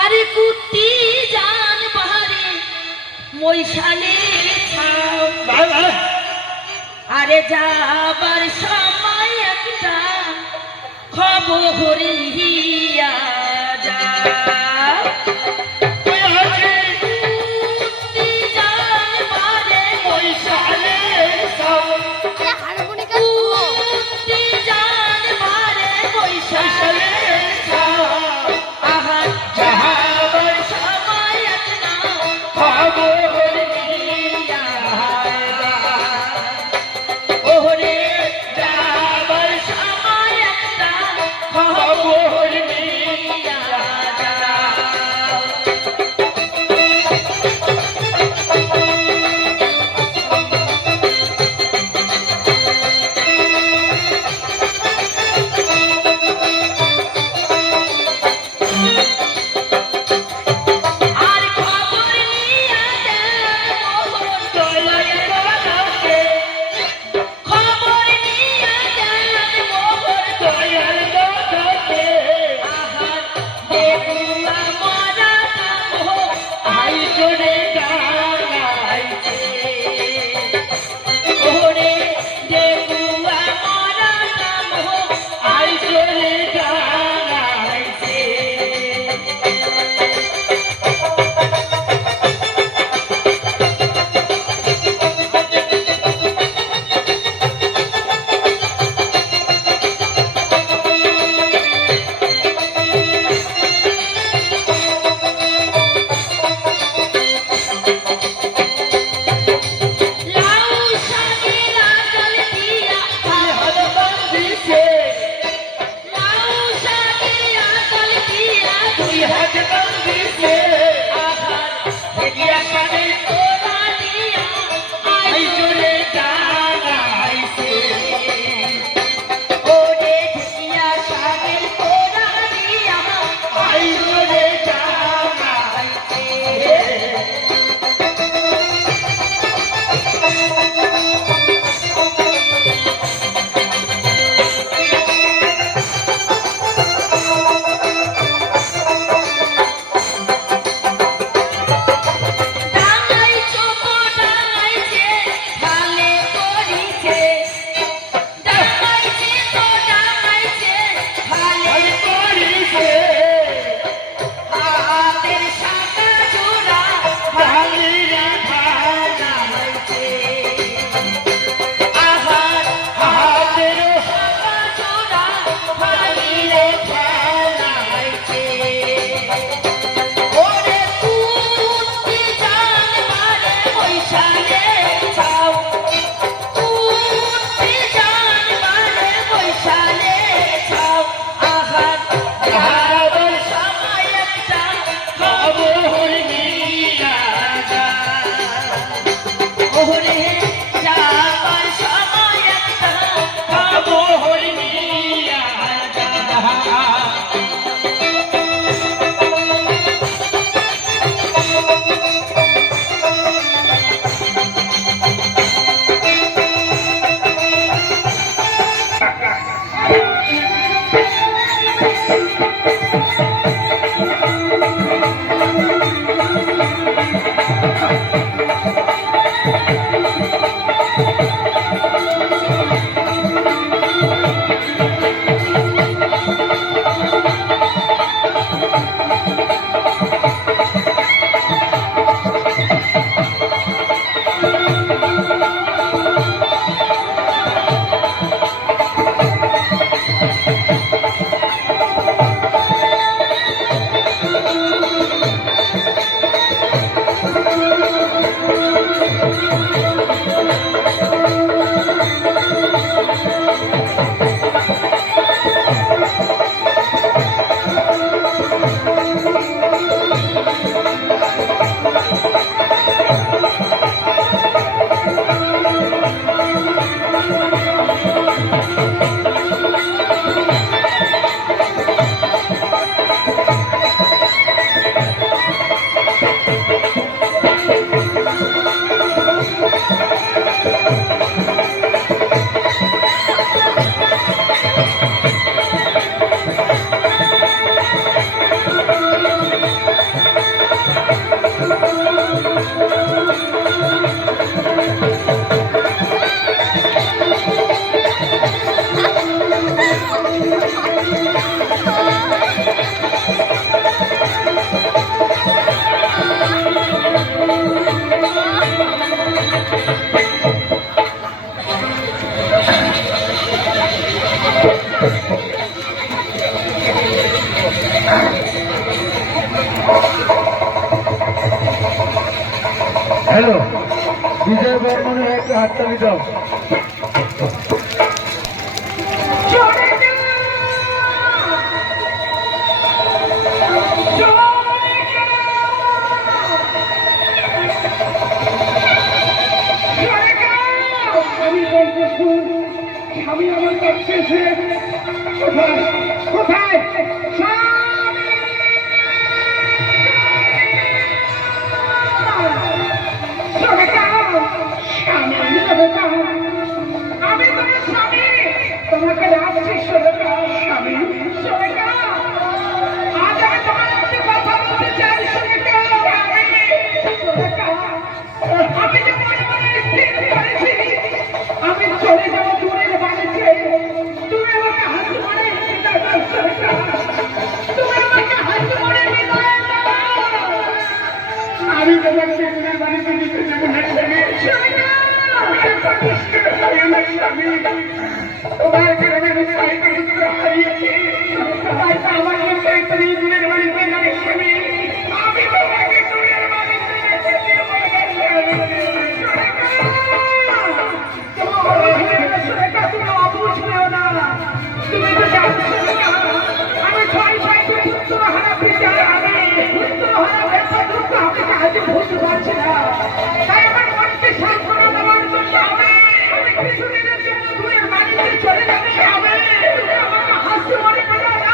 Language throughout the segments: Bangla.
আরে কুত্তি জান বাহারে মৈশালে ছাও আরে যাবার সময় একটা খবর হিয়া যা হাততালি দাও। আমি আমার কাছে এসে কোথায় কোথায় আমি তোমার স্বামী তোমাকে রাখছি সোরেকা স্বামী সোরেকা আজ আমি তোমার একটি কথা বলতে চাই সোরেকা সোরেকা আমি যে মনে মনে স্থির করেছি আমি চলে যাবো দূরের বাড়িতে তুমি আমাকে হাত ধরে বিদায় দাও সোরেকা তুমি আমাকে হাত ধরে বিদায় দাও আমি তোমাকে দূরের বাড়িতে নিতে যাবো না সোরেকা তোমার কারণে আমি সাইকেল হারিয়েছি তাই তো আমাকে সাইকেল দূরের বাড়িতে যাবে স্বামী আমি তোমাকে দূরের বাড়িতে তুমি অবুঝ হও না তুমি তো জানো আমি ছয় ছয় পুত্র হারা বিচার আমি পুত্র হারা ব্যবসা দুঃখ আমি কাজে বুঝতে পারছি না তাই আমার মনকে সান্ত্বনা দেওয়ার জন্য আমি কিছুদিনের জন্য দূরের বাড়িতে চলে যাবে আমি তুমি আমাকে হাসতে মনে করো না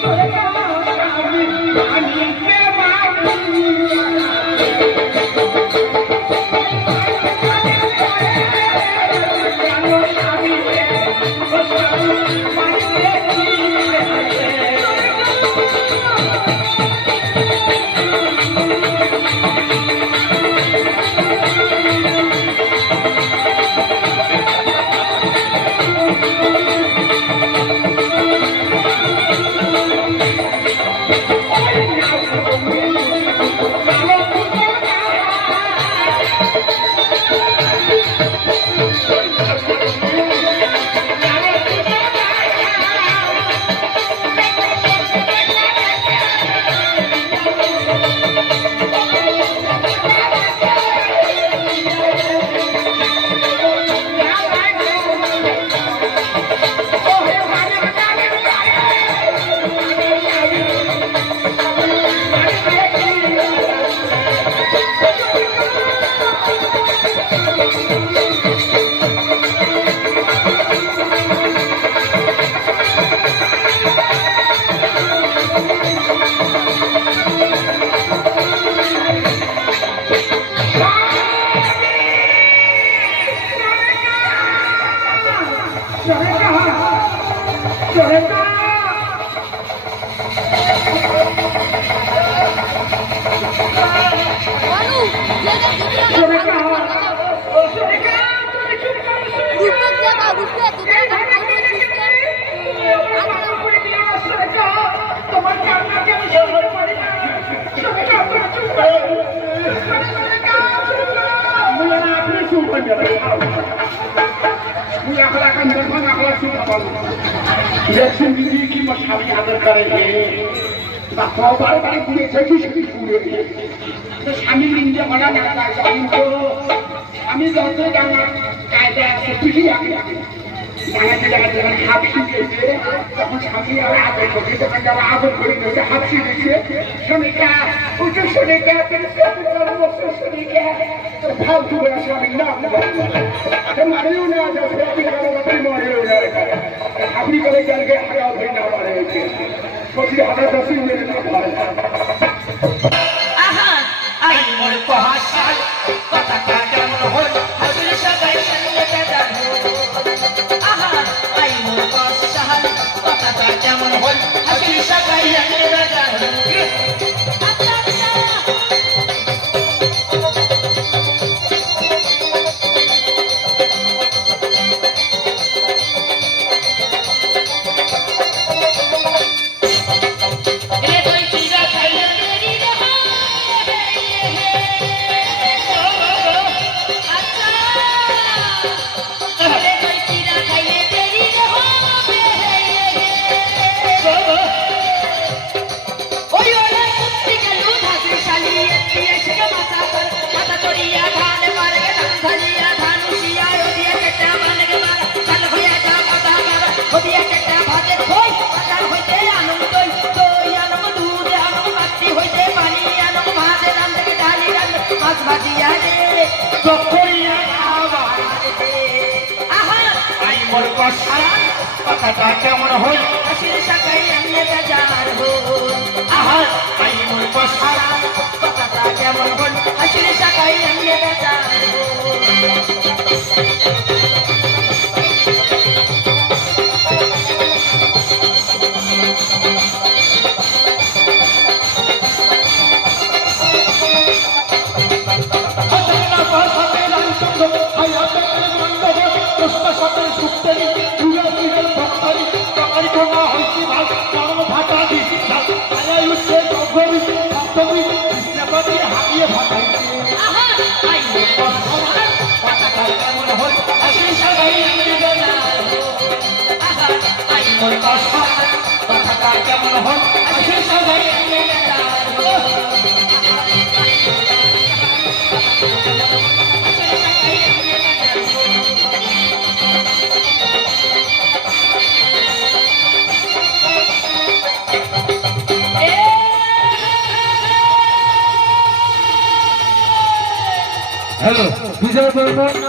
সোরেকা স্বামী আমি ইলেকশন দিদি কিংবা স্বামী আদর করে বা বারবার ঘুরে থেকে সেটি ঘুরে স্বামী লিঙ্গে মারা না আমি তো আমি যত ডাঙা কায়দা আছে তুই আগে ডাঙাতে ডাঙাতে যখন হাফসি দিয়েছে তখন স্বামী আর আদর করে তখন যারা আদর করে দিয়েছে হাফসি দিয়েছে শোনিকা উঁচু শোনিকা শোনিকা তো ফালতু বয়সে আমি না মারেও না মারেও না আপনি করে গেলকে হারা হয়ে না পারে সত্যি হাজার দশ মিনিট না পারে আহা আই মোর কহাসাল কথাটা কেমন হল হাসির সবাই সঙ্গে যাবো আহা আই মোর কহাসাল কথাটা কেমন হল হাসির সবাই সঙ্গে যাবো কথাটা কেমন হল হাসির সবাই সঙ্গে যাবো আহা আই মোর কষারা কথাটা কেমন হল হাসির সবাই সঙ্গে যাবো কেমন হল সবাই হ্যালো বিজয় বর্মন।